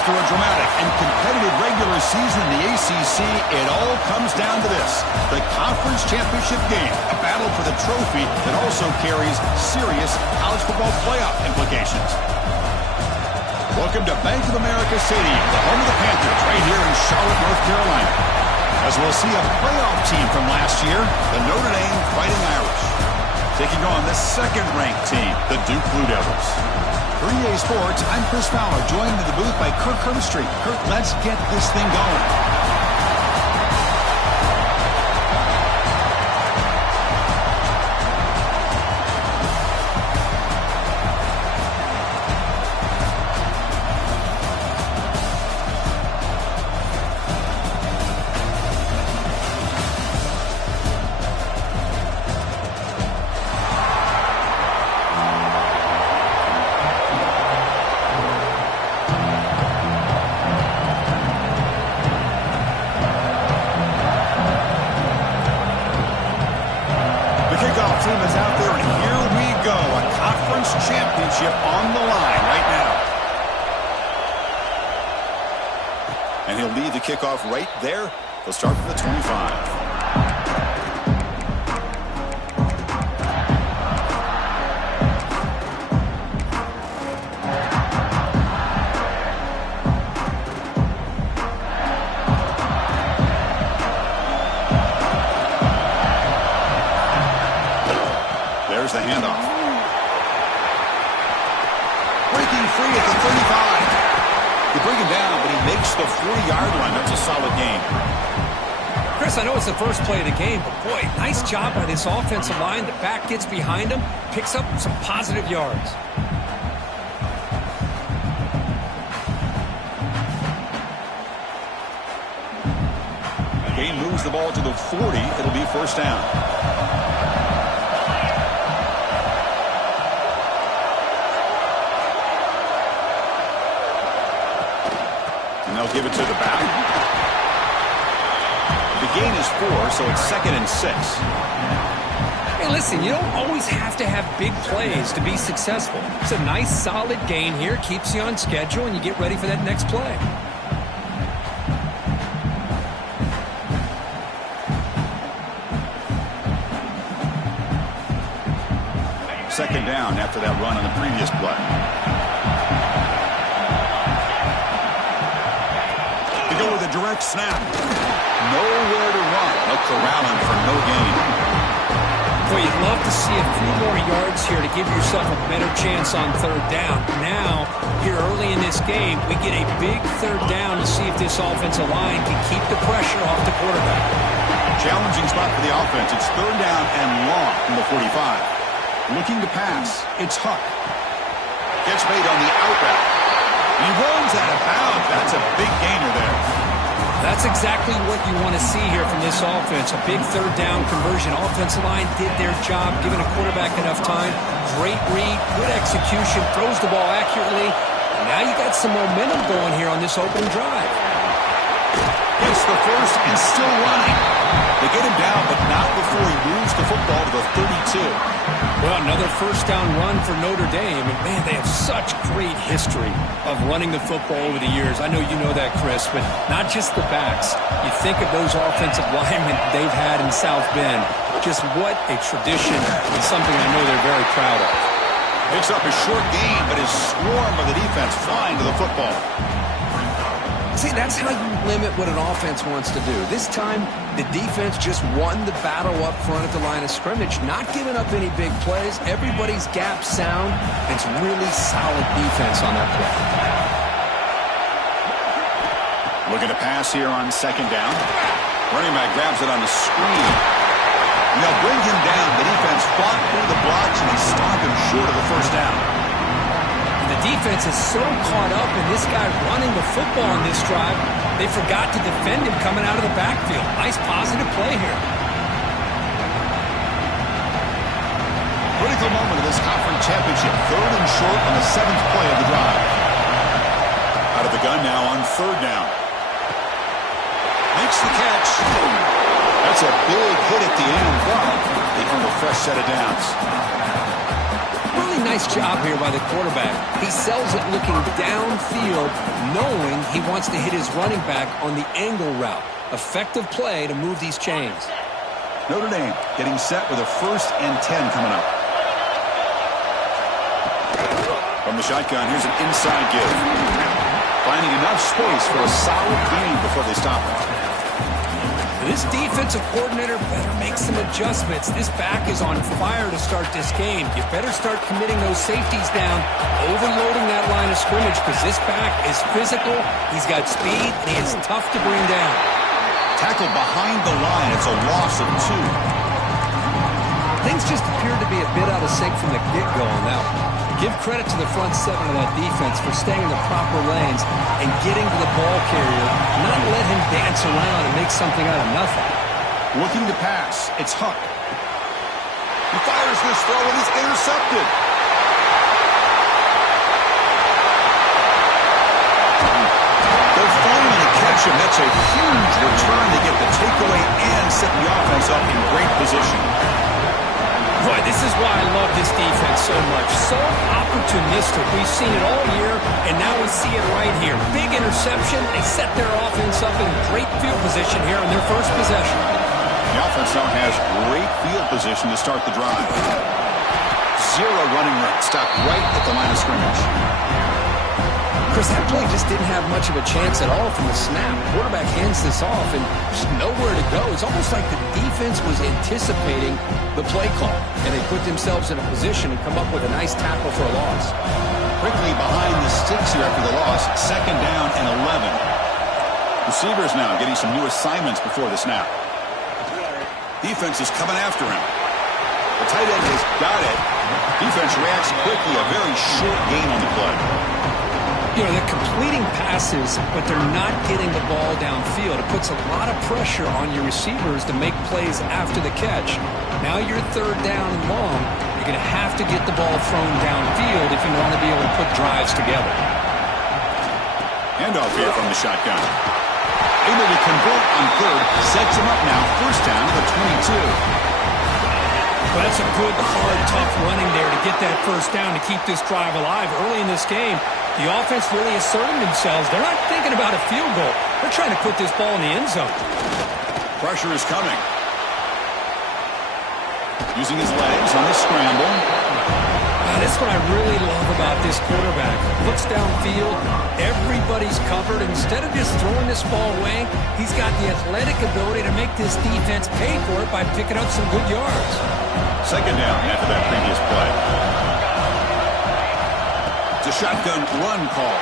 After a dramatic and competitive regular season in the ACC, it all comes down to this: the conference championship game, a battle for the trophy that also carries serious college football playoff implications. Welcome to Bank of America Stadium, the home of the Panthers, right here in Charlotte, North Carolina. As we'll see a playoff team from last year, the Notre Dame Fighting Irish, taking on the second-ranked team, the Duke Blue Devils. For EA Sports, I'm Chris Fowler, joined in the booth by Kirk Herbstreit. Kirk, let's get this thing going. Team is out there, and here we go. A conference championship on the line right now. And he'll lead the kickoff right there. He'll start from the 25. There's the handoff. Breaking free at the 35. They bring him down, but he makes the 40-yard line. That's a solid gain. Chris, I know it's the first play of the game, but boy, nice job by this offensive line. The back gets behind him, picks up some positive yards. Gain moves the ball to the 40. It'll be first down. And they'll give it to the back. The gain is 4, so it's 2nd and 6. Hey, listen, you don't always have to have big plays to be successful. It's a nice, solid gain here. Keeps you on schedule, and you get ready for that next play. Second down after that run on the previous play. Go with a direct snap. Nowhere to run. They'll corral him for no gain. Boy, you'd love to see a few more yards here to give yourself a better chance on third down. Now, here early in this game, we get a big third down to see if this offensive line can keep the pressure off the quarterback. Challenging spot for the offense. It's third down and long from the 45. Looking to pass. It's Huck. Gets made on the out route. He runs out of bounds. That's a big gainer there. That's exactly what you want to see here from this offense. A big third down conversion. Offensive line did their job, giving a quarterback enough time. Great read, good execution, throws the ball accurately. And now you got some momentum going here on this opening drive. Gets the first and still running. They get him down, but not before he moves the football to the 32. Well, another first down run for Notre Dame. And, man, they have such great history of running the football over the years. I know you know that, Chris, but not just the backs. You think of those offensive linemen they've had in South Bend. Just what a tradition and something I know they're very proud of. Picks up a short gain, but is swarmed by the defense flying to the football. See, that's how you limit what an offense wants to do. This time, the defense just won the battle up front at the line of scrimmage, not giving up any big plays. Everybody's gap sound. It's really solid defense on that play. Looking to pass here on second down. Running back grabs it on the screen. And they'll bring him down. The defense fought through the blocks, and they stop him short of the first down. The defense is so caught up in this guy running the football on this drive, they forgot to defend him coming out of the backfield. Nice positive play here. Critical moment of this conference championship. Third and short on the 7th play of the drive. Out of the gun now on third down. Makes the catch. That's a big hit at the end. They earn a fresh set of downs. Really nice job here by the quarterback. He sells it looking downfield, knowing he wants to hit his running back on the angle route. Effective play to move these chains. Notre Dame getting set with a 1st and 10 coming up. From the shotgun, here's an inside give. Finding enough space for a solid gain before they stop it. This defensive coordinator better make some adjustments. This back is on fire to start this game. You better start committing those safeties down, overloading that line of scrimmage, because this back is physical, he's got speed, and he is tough to bring down. Tackled behind the line. It's a loss of 2. Things just appeared to be a bit out of sync from the get-go on that one. Give credit to the front 7 of that defense for staying in the proper lanes and getting to the ball carrier, not let him dance around and make something out of nothing. Looking to pass. It's Huck. He fires this throw and it's intercepted. They'll finally catch him. That's a huge return. They get the takeaway and set the offense up in great position. Boy, this is why I love this defense so much. So opportunistic. We've seen it all year, and now we see it right here. Big interception. They set their offense up in great field position here on their first possession. The offense now has great field position to start the drive. 0 running room. Stopped right at the line of scrimmage. Chris, that play just didn't have much of a chance at all from the snap. Quarterback hands this off and just nowhere to go. It's almost like the defense was anticipating the play call, and they put themselves in a position to come up with a nice tackle for a loss. Quickly behind the sticks here after the loss. 2nd down and 11. Receivers now getting some new assignments before the snap. Defense is coming after him. The tight end has got it. Defense reacts quickly. A very short gain on the play. You know, they're completing passes, but they're not getting the ball downfield. It puts a lot of pressure on your receivers to make plays after the catch. Now you're 3rd down and long. You're going to have to get the ball thrown downfield if you want to be able to put drives together. Handoff here from the shotgun. Able to convert on 3rd. Sets him up now. 1st down to the 22. Well, that's a good, hard, tough running there to get that 1st down to keep this drive alive. Early in this game, the offense really asserting themselves. They're not thinking about a field goal. They're trying to put this ball in the end zone. Pressure is coming. Using his legs on the scramble. That's what I really love about this quarterback. Looks downfield. Everybody's covered. Instead of just throwing this ball away, he's got the athletic ability to make this defense pay for it by picking up some good yards. 2nd down after that previous play. It's a shotgun run call.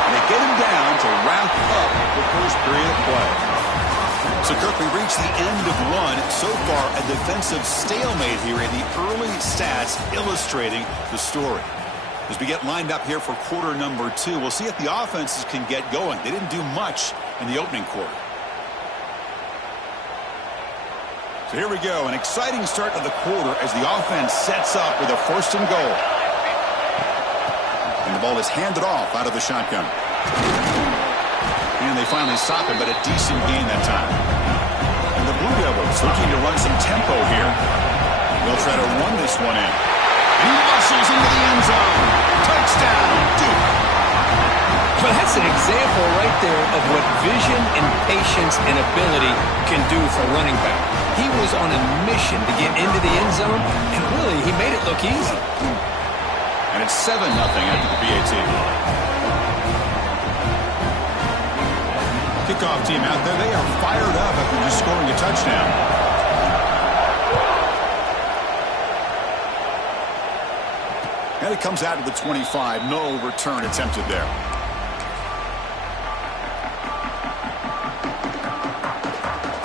And they get him down to wrap up the first period of play. So, Kirk, we reached the end of 1. So far, a defensive stalemate here in the early stats illustrating the story. As we get lined up here for quarter number 2, we'll see if the offenses can get going. They didn't do much in the opening quarter. So here we go, an exciting start of the quarter as the offense sets up with a 1st and goal. And the ball is handed off out of the shotgun. And they finally stop him, but a decent gain that time. And the Blue Devils looking to run some tempo here. They'll try to run this one in. And he muscles into the end zone. Touchdown, Duke. Well, that's an example right there of what vision and patience and ability can do for a running back. He was on a mission to get into the end zone, and really, he made it look easy. And it's 7-0 after the PAT. Kickoff team out there, they are fired up after just scoring a touchdown. And it comes out of the 25. No return attempted there.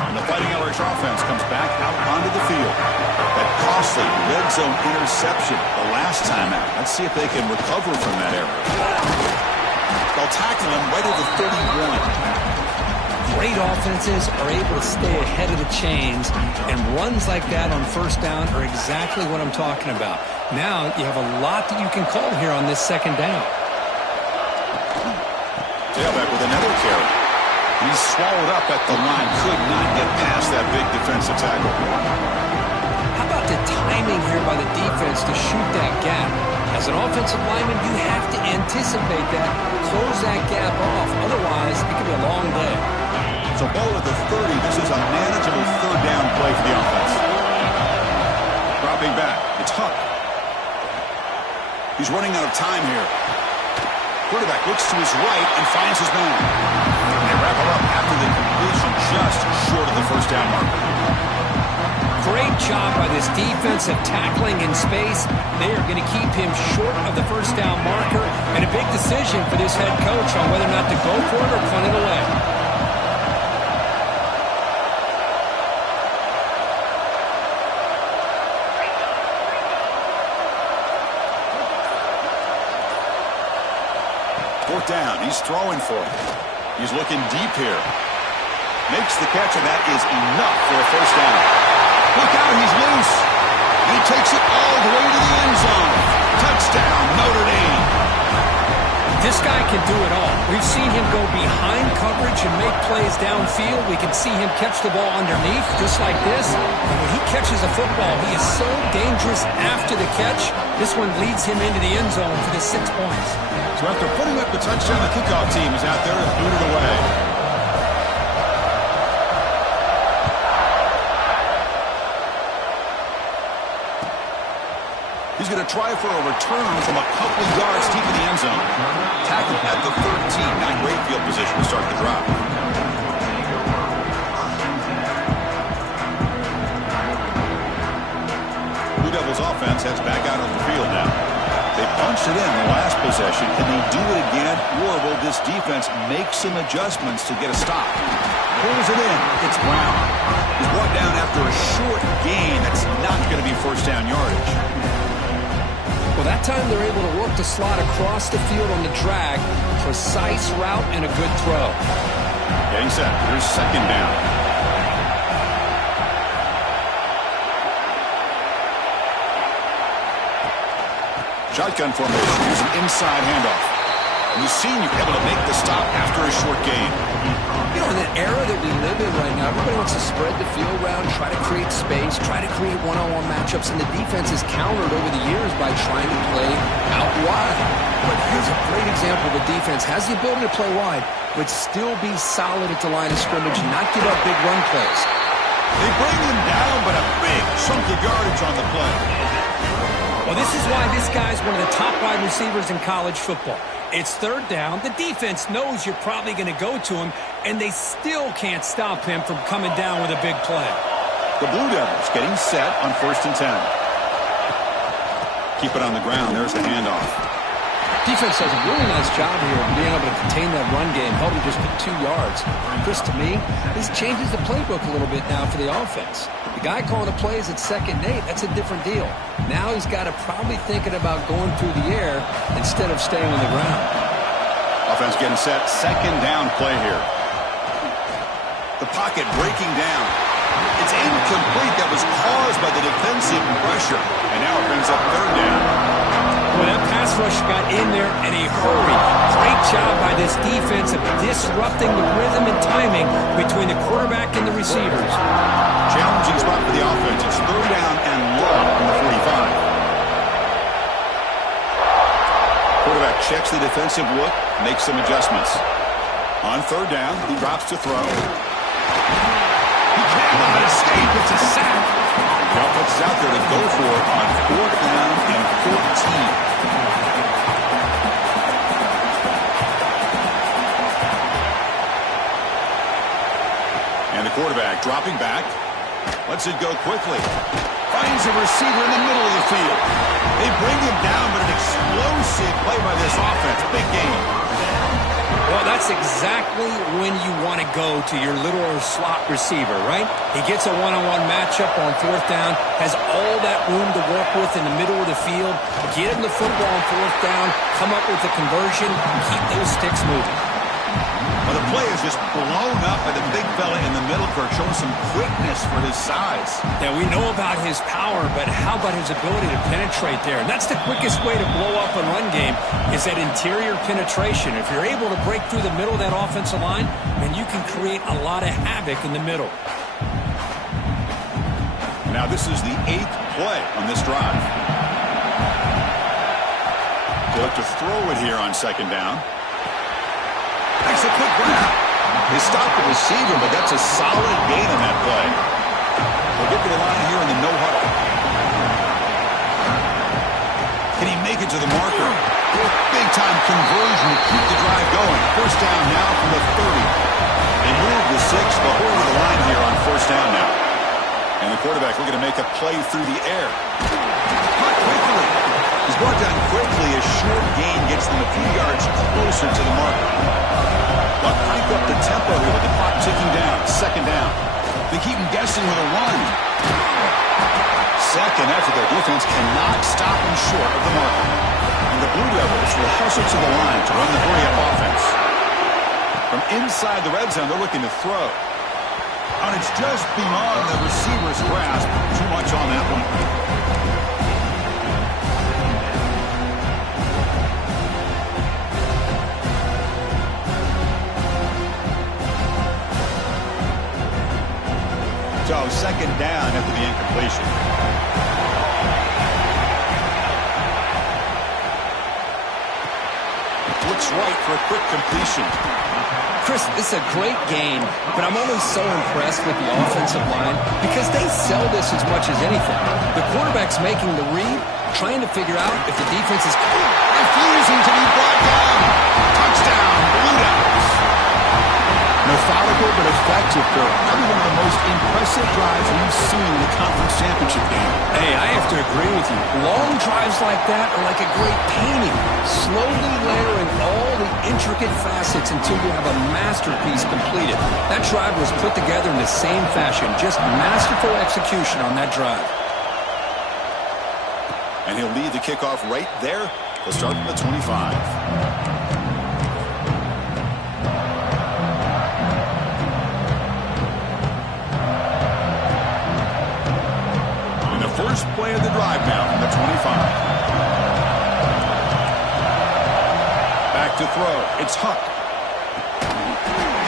And the Fighting Irish offense comes back out onto the field. That costly red zone interception the last time out. Let's see if they can recover from that error. They'll tackle him right at the 31. Great offenses are able to stay ahead of the chains, and runs like that on 1st down are exactly what I'm talking about. Now you have a lot that you can call here on this 2nd down. Tailback with another carry. He's swallowed up at the line. Could not get past that big defensive tackle. How about the timing here by the defense to shoot that gap. As an offensive lineman, you have to anticipate that, close that gap off. Otherwise, it could be a long day. So ball at the 30. This is a manageable third down play for the offense. Dropping back. It's Huck. He's running out of time here. Quarterback looks to his right and finds his man. They wrap him up after the completion, just short of the first down marker. Great job by this defense of tackling in space. They are going to keep him short of the first down marker, and a big decision for this head coach on whether or not to go for it or punt it away. Fourth down. He's throwing for it. He's looking deep here. Makes the catch, and that is enough for a first down. Look out, he's loose. And he takes it all the way to the end zone. Touchdown, Notre Dame. This guy can do it all. We've seen him go behind coverage and make plays downfield. We can see him catch the ball underneath, just like this. And when he catches a football, he is so dangerous after the catch. This one leads him into the end zone for the 6 points. So after putting up the touchdown, the kickoff team is out there to boot it away. He's going to try for a return from a couple yards deep in the end zone. Tackled at the 13. Not great field position to start the drive. Blue Devils offense heads back out on the field now. They punched it in the last possession. Can they do it again, or will this defense make some adjustments to get a stop? Pulls it in. It's Brown. He's brought down after a short gain. That's not going to be first down yardage. Well, that time they're able to work the slot across the field on the drag. Precise route and a good throw. Getting set. Here's second down. Shotgun formation. Here's an inside handoff. And you've seen you're able to make the stop after a short gain. You know, in the era that we live in right now, everybody wants to spread the field around, try to create space, try to create one-on-one matchups, and the defense has countered over the years by trying to play out wide. But here's a great example. The defense has the ability to play wide, but still be solid at the line of scrimmage and not give up big run plays. They bring him down, but a big chunk of yardage on the play. Well, this is why this guy's one of the top wide receivers in college football. It's third down. The defense knows you're probably going to go to him, and they still can't stop him from coming down with a big play. The Blue Devils getting set on 1st and 10. Keep it on the ground. There's the handoff. Defense does a really nice job here of being able to contain that run game, held him just for 2 yards. Chris, to me, this changes the playbook a little bit now for the offense. The guy calling the plays at 2nd and 8, that's a different deal. Now he's got to probably thinking about going through the air instead of staying on the ground. Offense getting set. Second down play here. The pocket breaking down. It's incomplete. That was caused by the defensive pressure. And now it brings up third down. Well, that pass rush got in there in a hurry. Great job by this defense of disrupting the rhythm and timing between the quarterback and the receivers. Challenging spot for the offense. It's third down and long from the 45. Quarterback checks the defensive look, makes some adjustments. On third down, he drops to throw. He cannot escape. It's a sack. The offense is out there to go for it on 4th down and 14. And the quarterback dropping back. Lets it go quickly. Finds a receiver in the middle of the field. They bring him down, but an explosive play by this offense. Big game. Well, that's exactly when you want to go to your little slot receiver, right? He gets a one-on-one matchup on 4th down, has all that room to work with in the middle of the field. Get him the football on 4th down, come up with a conversion, keep those sticks moving. Well, the play is just blown up by the big fella in the middle, Kirk, showing some quickness for his size. Yeah, we know about his power, but how about his ability to penetrate there? And that's the quickest way to blow up a run game is that interior penetration. If you're able to break through the middle of that offensive line, then you can create a lot of havoc in the middle. Now this is the 8th play on this drive. They'll look to throw it here on 2nd down. Makes a quick grab. They stopped the receiver, but that's a solid gain on that play. They'll get to the line here in the no huddle. Can he make it to the marker? Big-time conversion to keep the drive going. 1st down now from the 30. They move the 6, but over the line here on 1st down now. And the quarterback looking to make a play through the air. Caught quickly. He's brought down quickly. A short gain gets them a few yards closer to the marker. They'll crank up the tempo here with the clock ticking down. 2nd down. They keep him guessing with a run. 2nd after their defense cannot stop him short of the marker. And the Blue Devils will hustle to the line to run the hurry-up offense. From inside the red zone, they're looking to throw. And it's just beyond the receiver's grasp. Too much on that one. So 2nd down after the incompletion. Looks right for a quick completion. Chris, this is a great game, but I'm always so impressed with the offensive line because they sell this as much as anything. The quarterback's making the read, trying to figure out if the defense is refusing to be brought down. Touchdown, Blue Devils. Methodical but effective for probably one of the most impressive drives we've seen in the conference championship game. Hey, I have to agree with you. Long drives like that are like a great painting, slowly layering all the intricate facets until you have a masterpiece completed. That drive was put together in the same fashion, just masterful execution on that drive. And he'll lead the kickoff right there. They'll start from the 25. First play of the drive now from the 25. Back to throw. It's Huck.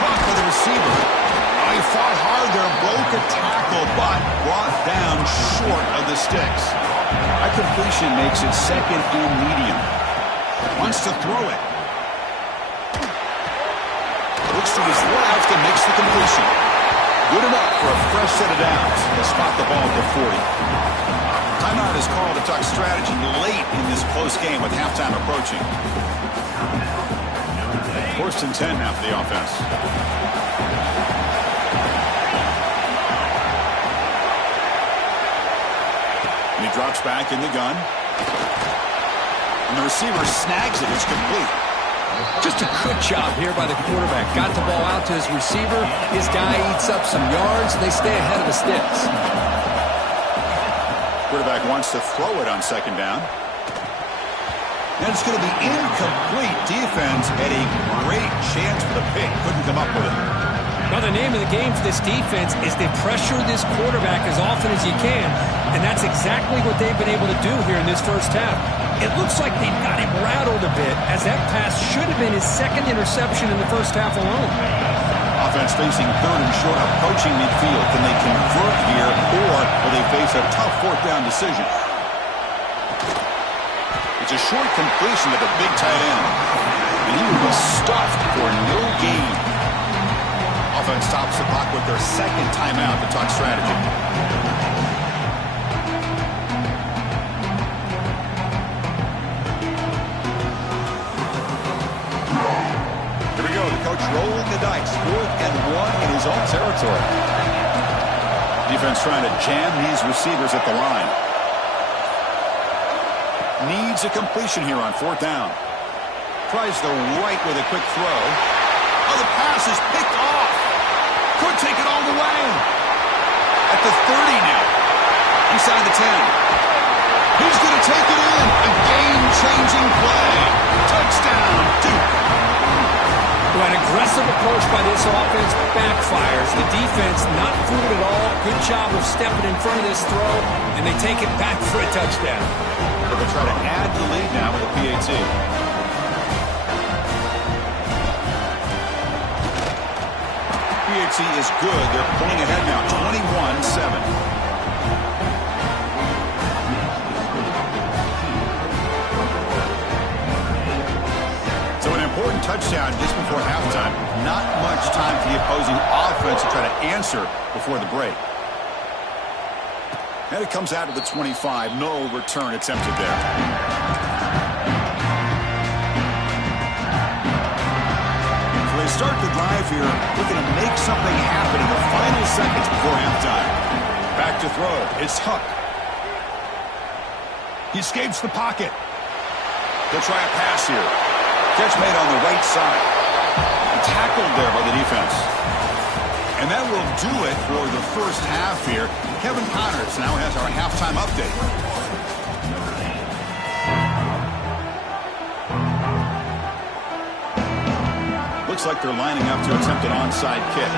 Huck for the receiver. Oh, he fought hard there, broke a tackle, but brought down short of the sticks. That completion makes it 2nd and medium. Wants to throw it. Looks to his left and makes the completion. Good enough for a fresh set of downs. They'll spot the ball at the 40. Timeout is called to talk strategy late in this close game with halftime approaching. 1st and 10 now for the offense. And he drops back in the gun. And the receiver snags it. It's complete. Just a good job here by the quarterback. Got the ball out to his receiver. His guy eats up some yards. They stay ahead of the sticks. Quarterback wants to throw it on 2nd down. And it's going to be incomplete. Defense had a great chance for the pick. Couldn't come up with it. Now, the name of the game for this defense is they pressure this quarterback as often as you can, and that's exactly what they've been able to do here in this 1st half. It looks like they've got him rattled a bit, as that pass should have been his 2nd interception in the 1st half alone. Offense facing 3rd and short, approaching midfield. Can they convert here, or will they face a tough 4th down decision? It's a short completion to the big tight end, and he will be stuffed for no gain. Offense stops the clock with their 2nd timeout to talk strategy. Here we go. The coach rolling the dice. 4th and 1 in his own territory. Defense trying to jam these receivers at the line. Needs a completion here on 4th down. Tries the right with a quick throw. Oh, the pass is picked off. Could take it all the way. At the 30 now. Inside the 10. He's going to take it in. A game-changing play. Touchdown, Duke. Well, an aggressive approach by this offense backfires. The defense not fooled at all. Good job of stepping in front of this throw, and they take it back for a touchdown. But they try to add the lead now with a PAT. PAT is good. They're pulling ahead now, 21-7. important touchdown just before halftime. Not much time for the opposing offense to try to answer before the break. And it comes out of the 25. No return attempted there. So they start the drive here, looking to make something happen in the final seconds before halftime. Back to throw. It's Huck. He escapes the pocket. They'll try a pass here. Catch made on the right side. Tackled there by the defense. And that will do it for the first half here. Kevin Connors now has our halftime update. Looks like they're lining up to attempt an onside kick.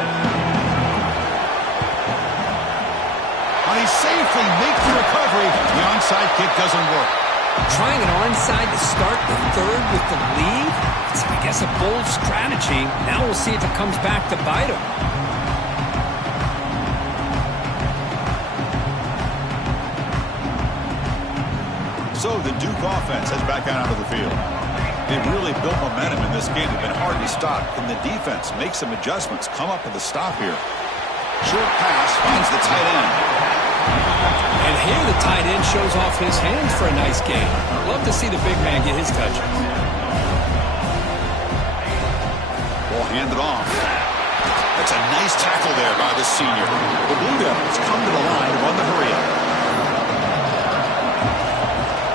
And he safely makes the recovery. The onside kick doesn't work. Trying an onside to start the third with the lead? It's, I guess, a bold strategy. Now we'll see if it comes back to bite him. So the Duke offense heads back out onto the field. They've really built momentum in this game. They've been hard to stop. Can the defense make some adjustments, come up with a stop here? Short pass finds the tight end. And here the tight end shows off his hands for a nice game. Love to see the big man get his touches. Ball handed off. That's a nice tackle there by the senior. The Blue Devils come to the line to run the hurry up.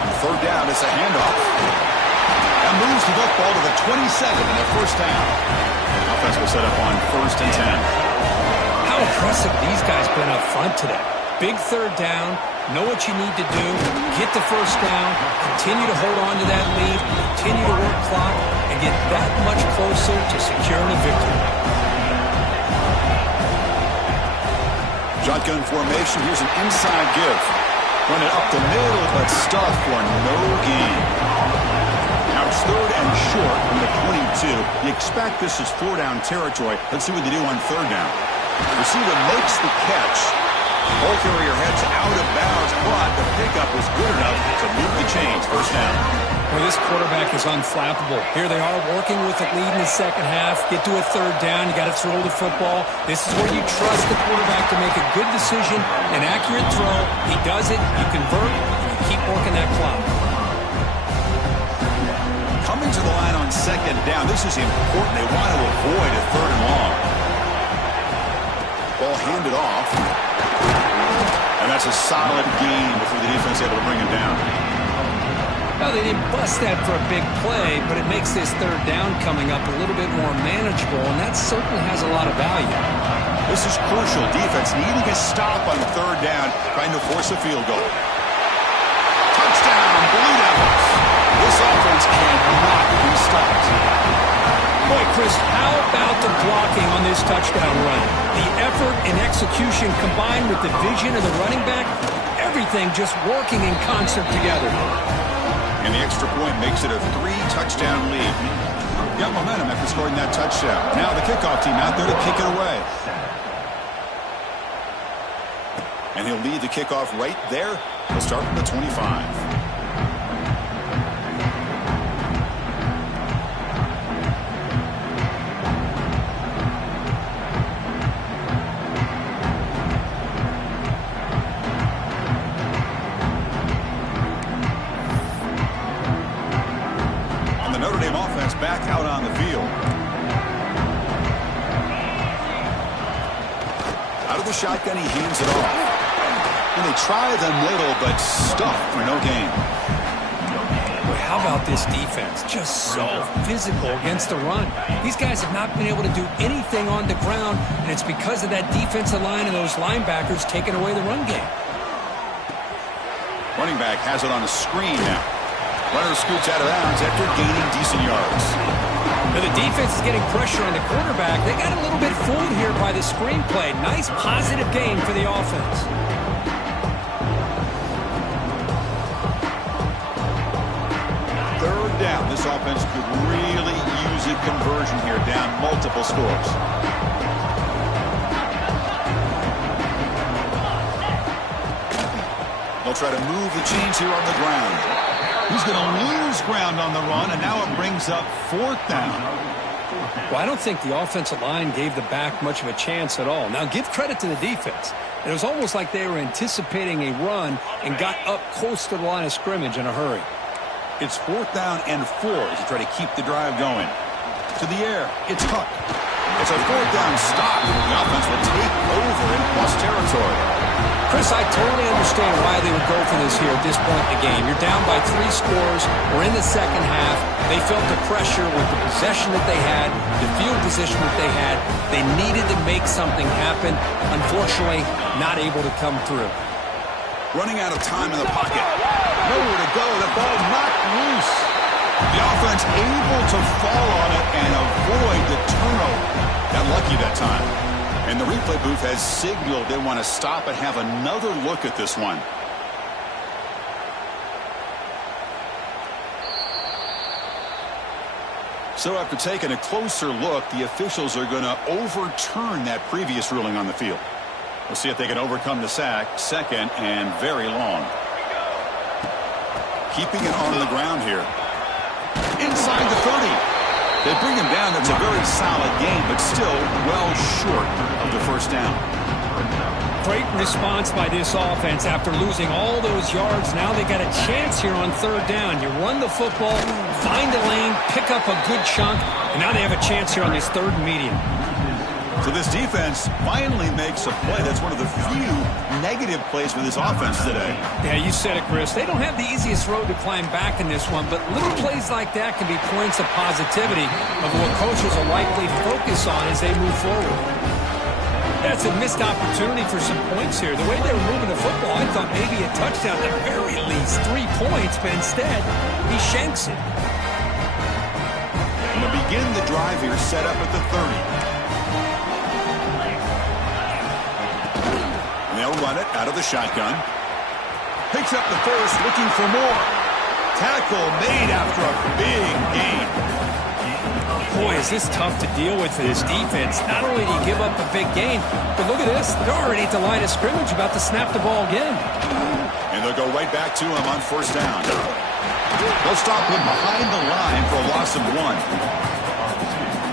On third down, it's a handoff. That moves the football to the 27 and a first down. Offense will set up on 1st and 10. How impressive these guys been up front today. Big third down, know what you need to do, get the first down, continue to hold on to that lead, continue to work clock, and get that much closer to securing a victory. Shotgun formation, here's an inside give. Run it up the middle, but stuff for no gain. Now it's 3rd and short from the 22. You expect this is 4-down territory. Let's see what they do on 3rd down. Receiver makes the catch. Ball carrier heads out of bounds, but the pickup was good enough to move the chains. First down. Well, this quarterback is unflappable. Here they are working with the lead in the second half. Get to a 3rd down. You got to throw the football. This is where you trust the quarterback to make a good decision, an accurate throw. He does it. You convert, and you keep working that clock. Coming to the line on 2nd down. This is important. They want to avoid a 3rd and long. Ball handed off. And that's a solid gain before the defense able to bring him down. Well, they didn't bust that for a big play, but it makes this 3rd down coming up a little bit more manageable, and that certainly has a lot of value. This is crucial. Defense needing a stop on 3rd down, trying to force a field goal. Touchdown, Blue Devils. This offense cannot be stopped. Boy, Chris, how about the blocking on this touchdown run? The effort and execution combined with the vision of the running back, everything just working in concert together. And the extra point makes it a 3-touchdown lead. Got momentum after scoring that touchdown. Now the kickoff team out there to kick it away. And he'll lead the kickoff right there. He'll start from the 25. Back out on the field. Out of the shotgun, he hands it off. And they try the middle, but stuffed for no gain. Boy, how about this defense? Just so physical against the run. These guys have not been able to do anything on the ground, and it's because of that defensive line and those linebackers taking away the run game. Running back has it on a screen now. Runner scoots out of bounds after gaining decent yards. Now the defense is getting pressure on the quarterback. They got a little bit fooled here by the screenplay. Nice positive gain for the offense. Third down. This offense could really use a conversion here, down multiple scores. They'll try to move the chains here on the ground. He's going to lose lost ground on the run, and now it brings up 4th down. Well, I don't think the offensive line gave the back much of a chance at all. Now, give credit to the defense. It was almost like they were anticipating a run and got up close to the line of scrimmage in a hurry. It's 4th down and 4 as you try to keep the drive going. To the air, it's Huck. It's a 4th down stop. The offense will take over in plus territory. Chris, I totally understand why they would go for this here at this point in the game. You're down by 3 scores. We're in the second half. They felt the pressure with the possession that they had, the field position that they had. They needed to make something happen. Unfortunately, not able to come through. Running out of time in the pocket. Nowhere to go. The ball knocked loose. The offense able to fall on it and avoid the turnover. Got lucky that time. And the replay booth has signaled they want to stop and have another look at this one. So after taking a closer look, the officials are going to overturn that previous ruling on the field. We'll see if they can overcome the sack. 2nd and very long. Keeping it on the ground here. Inside the 30. They bring him down. That's a very solid game, but still well short of the 1st down. Great response by this offense after losing all those yards. Now they got a chance here on 3rd down. You run the football, find a lane, pick up a good chunk, and now they have a chance here on this 3rd and medium. So this defense finally makes a play. That's one of the few negative plays for this offense today. Yeah, you said it, Chris. They don't have the easiest road to climb back in this one, but little plays like that can be points of positivity of what coaches will likely focus on as they move forward. That's a missed opportunity for some points here. The way they were moving the football, I thought maybe a touchdown, at the very least 3 points, but instead, he shanks it. And to begin the drive here, set up at the 30. They'll run it out of the shotgun. Picks up the 1st, looking for more. Tackle made after a big gain. Boy, is this tough to deal with for this defense. Not only do you give up a big gain, but look at this. They're already at the line of scrimmage, about to snap the ball again. And they'll go right back to him on 1st down. They'll stop him behind the line for a loss of 1.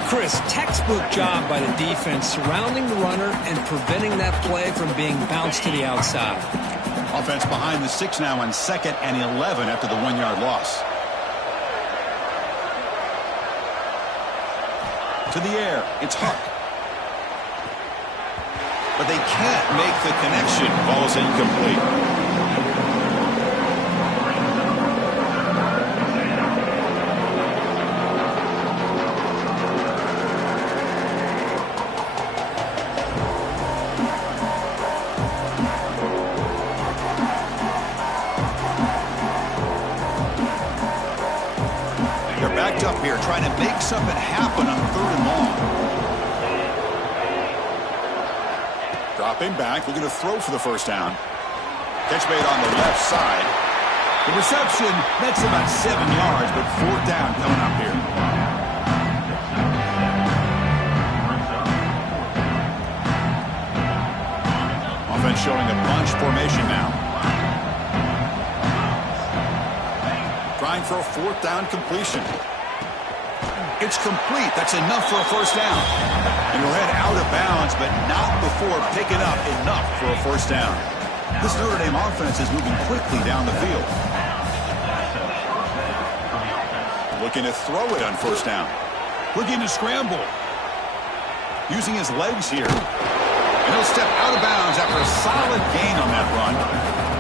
Chris, textbook job by the defense surrounding the runner and preventing that play from being bounced to the outside. Offense behind the 6 now on 2nd and 11 after the 1-yard loss. To the air, it's Huck. But they can't make the connection. Ball's incomplete. Up here trying to make something happen on 3rd and long. Dropping back, looking to throw for the 1st down. Catch made on the left side. The reception, that's about 7 yards, but 4th down coming up here. Offense showing a bunch formation now. Trying for a 4th down completion. It's complete. That's enough for a 1st down. And he'll head out of bounds, but not before picking up enough for a 1st down. This Notre Dame offense is moving quickly down the field. Looking to throw it on 1st down. Looking to scramble. Using his legs here. And he'll step out of bounds after a solid gain on that run.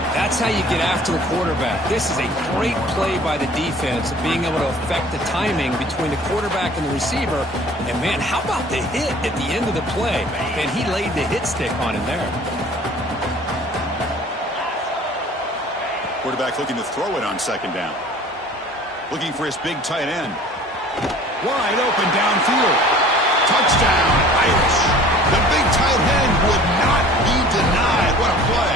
That's how you get after the quarterback. This is a great play by the defense, being able to affect the timing between the quarterback and the receiver. And, man, how about the hit at the end of the play? And he laid the hit stick on him there. Quarterback looking to throw it on 2nd down. Looking for his big tight end. Wide open downfield. Touchdown, Irish. The big tight end would not be denied. What a play.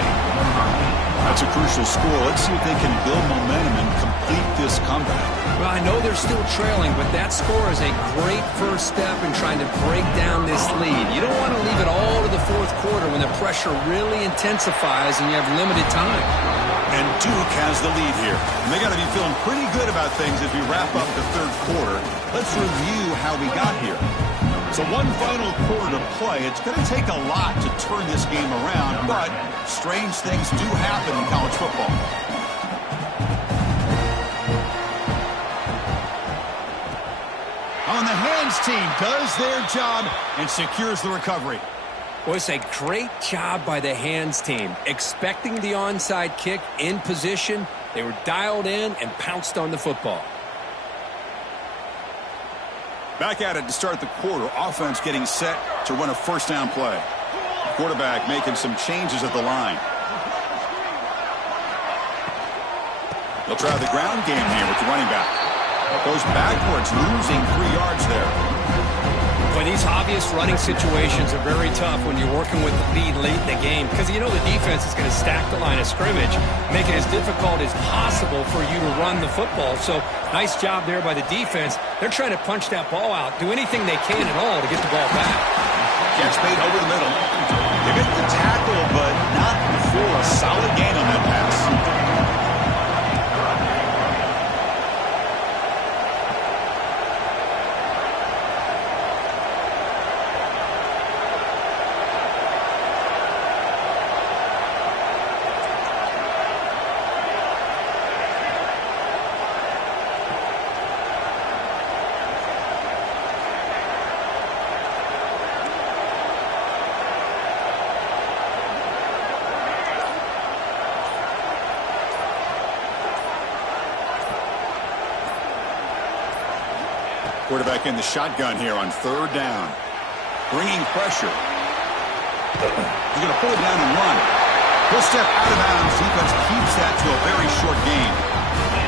That's a crucial score. Let's see if they can build momentum and complete this comeback. Well, I know they're still trailing, but that score is a great first step in trying to break down this lead. You don't want to leave it all to the 4th quarter when the pressure really intensifies and you have limited time. And Duke has the lead here. And they got to be feeling pretty good about things as we wrap up the third quarter. Let's review how we got here. So one final quarter to play. It's going to take a lot to turn this game around, but strange things do happen in college football. On the hands team does their job and secures the recovery. Well, it's a great job by the hands team. Expecting the onside kick in position, they were dialed in and pounced on the football. Back at it to start the quarter. Offense getting set to run a first down play. Quarterback making some changes at the line. They'll try the ground game here with the running back. Goes backwards, losing 3 yards there. Well, these obvious running situations are very tough when you're working with the lead late in the game because you know the defense is going to stack the line of scrimmage, make it as difficult as possible for you to run the football. So nice job there by the defense. They're trying to punch that ball out, do anything they can at all to get the ball back. Catch made over the middle. They get the tackle, but not for a solid gain on that pass. Quarterback in the shotgun here on third down. Bringing pressure. He's going to pull it down and run. He'll step out of bounds. Defense keeps that to a very short gain.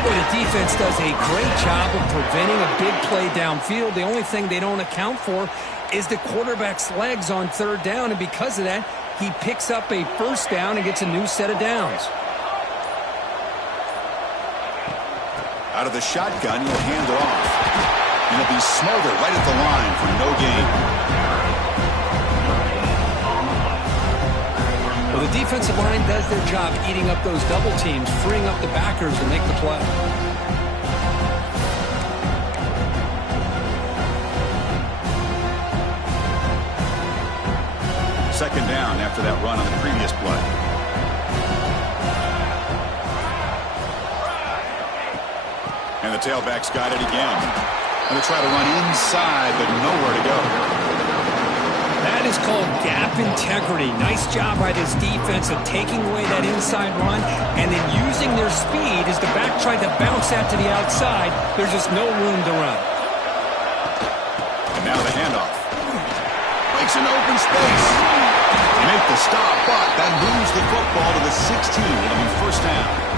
Well, the defense does a great job of preventing a big play downfield. The only thing they don't account for is the quarterback's legs on third down, and because of that, he picks up a first down and gets a new set of downs. Out of the shotgun, he'll hand it off. And it'll be smothered right at the line for no gain. Well, the defensive line does their job eating up those double teams, freeing up the backers to make the play. Second down after that run on the previous play. And the tailback's got it again. And they try to run inside, but nowhere to go. That is called gap integrity. Nice job by this defense of taking away that inside run and then using their speed as the back tried to bounce that to the outside. There's just no room to run. And now the handoff. Breaks an open space. They make the stop, but that moves the football to the 16. It'll be first down.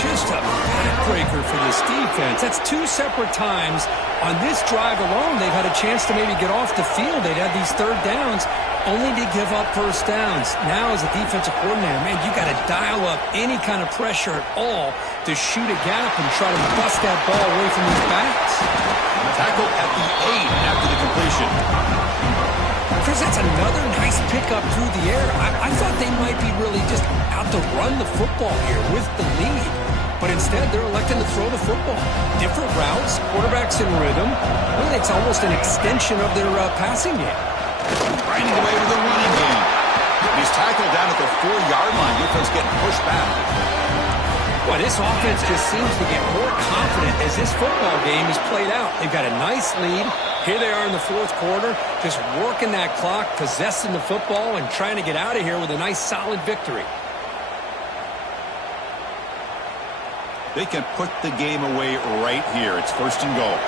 Just a backbreaker for this defense. That's 2 separate times. On this drive alone, they've had a chance to maybe get off the field. They'd have these third downs, only to give up first downs. Now, as a defensive coordinator, man, you got to dial up any kind of pressure at all to shoot a gap and try to bust that ball away from these backs. Tackle at the 8 after the completion. Chris, that's another nice pickup through the air. I thought they might be really just out to run the football here with the lead. But instead, they're electing to throw the football. Different routes, quarterbacks in rhythm. Really, it's almost an extension of their passing game. Grinding away with the running game. He's tackled down at the 4-yard line. Defense getting pushed back. Well, this offense just seems to get more confident as this football game is played out. They've got a nice lead. Here they are in the fourth quarter, just working that clock, possessing the football, and trying to get out of here with a nice, solid victory. They can put the game away right here. It's first and goal.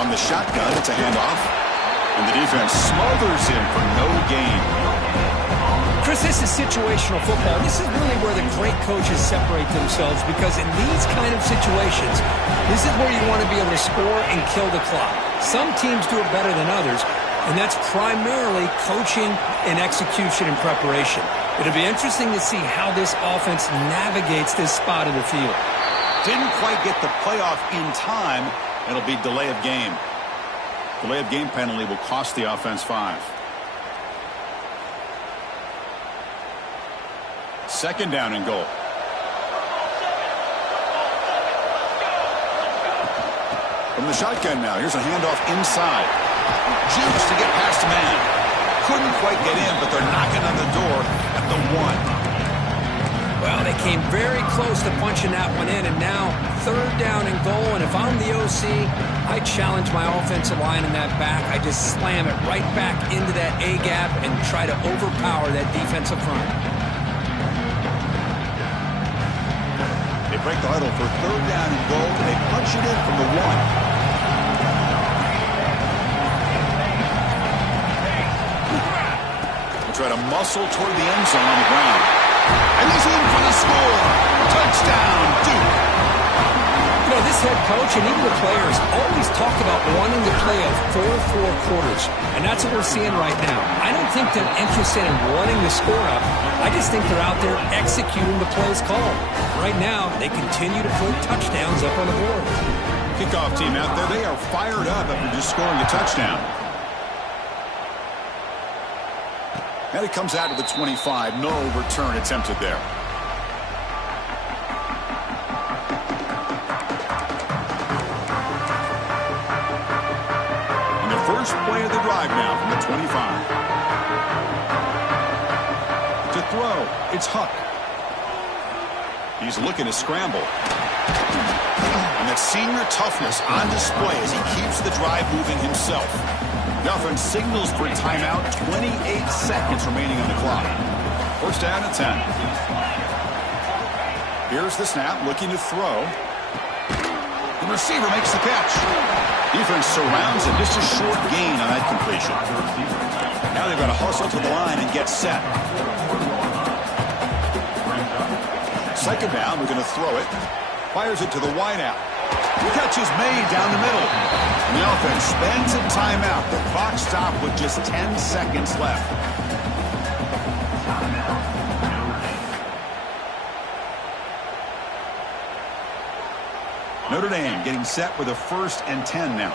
On the shotgun, it's a handoff. And the defense smothers him for no gain. Chris, this is situational football. This is really where the great coaches separate themselves because in these kind of situations, this is where you want to be able to score and kill the clock. Some teams do it better than others, and that's primarily coaching and execution and preparation. It'll be interesting to see how this offense navigates this spot in the field. Didn't quite get the playoff in time. It'll be delay of game. Delay of game penalty will cost the offense 5. Second down and goal. From the shotgun now, here's a handoff inside. Jukes to get past man. Couldn't quite get in, but they're knocking on the door at the 1. Well, they came very close to punching that one in, and now third down and goal. And if I'm the OC, I challenge my offensive line in that back. I just slam it right back into that A-gap and try to overpower that defensive front. They break the huddle for third down and goal. They punch it in from the 1. Try to muscle toward the end zone on the ground. And he's in for the score. Touchdown, Duke. You know, this head coach and even the players always talk about wanting to play a 4-4 quarters. And that's what we're seeing right now. I don't think they're interested in wanting to score up. I just think they're out there executing the plays called. Right now, they continue to put touchdowns up on the board. Kickoff team out there, they are fired up after just scoring a touchdown. And it comes out to the 25. No return attempted there. And the first play of the drive now from the 25. To throw, it's Huck. He's looking to scramble. And that senior toughness on display as he keeps the drive moving himself. The offense signals for a timeout. 28 seconds remaining on the clock. First down at 10. Here's the snap, looking to throw. The receiver makes the catch. Defense surrounds him. Just a short gain on that completion. Now they've got to hustle to the line and get set. Second down, we're going to throw it. Fires it to the wideout. Catch is made down the middle. And the offense spends a timeout. The clock stopped with just 10 seconds left. Notre Dame getting set with a 1st and 10 now.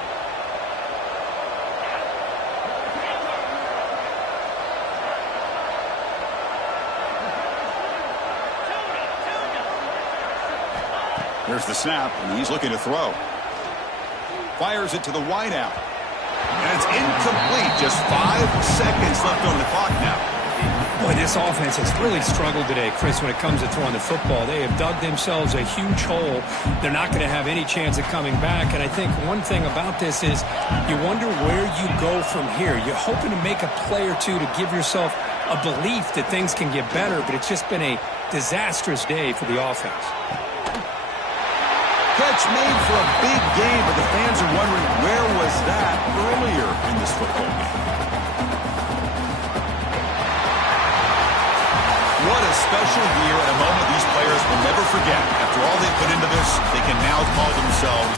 Here's the snap, and he's looking to throw. Fires it to the wideout. And it's incomplete. Just 5 seconds left on the clock now. Boy, this offense has really struggled today, Chris, when it comes to throwing the football. They have dug themselves a huge hole. They're not going to have any chance of coming back. And I think one thing about this is you wonder where you go from here. You're hoping to make a play or two to give yourself a belief that things can get better, but it's just been a disastrous day for the offense. Catch made for a big game, but the fans are wondering where was that earlier in this football game. What a special year and a moment these players will never forget. After all they put into this, they can now call themselves